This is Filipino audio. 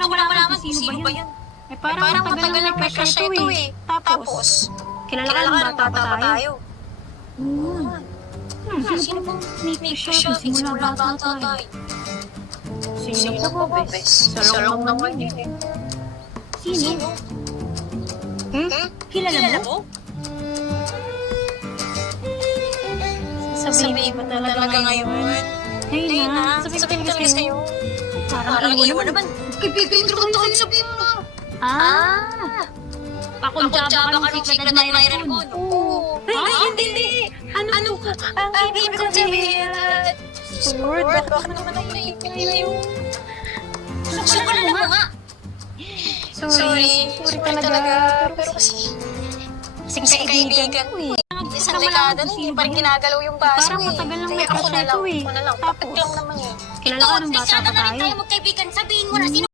gusto ko lang malaman kung sino ba yun. Eh parang matagal na may crush ito eh. Tapos, kilala ka ng bata pa tayo. Sino bang may crush siya? Simula bata tayo. Sino ba, bes? Salong naman yun eh. Sino? Kilala mo? Sabihin mo talaga ngayon. Hey na, sabihin talaga sa'yo. Parang iwan naman. Kaibigan ko tayo sabihin mo. Pakuntsaba ka ng secret admirer ko, no? Ay, hindi. Ano? Ang ibig kong sabihin. Lord, bakit naman ang naipin yun? Sukulan mo nga. Sorry talaga. Pero kasi, kasing kaibigan ko eh. Isang dekada na, hindi pa rin kinagalaw yung baso eh. Parang matagal lang may Ako crush ito eh. Ako na lang. Tapos lang naman eh. Kilala ka ng bata pa tayo. Tayo magkaibigan, sabihin mo na sino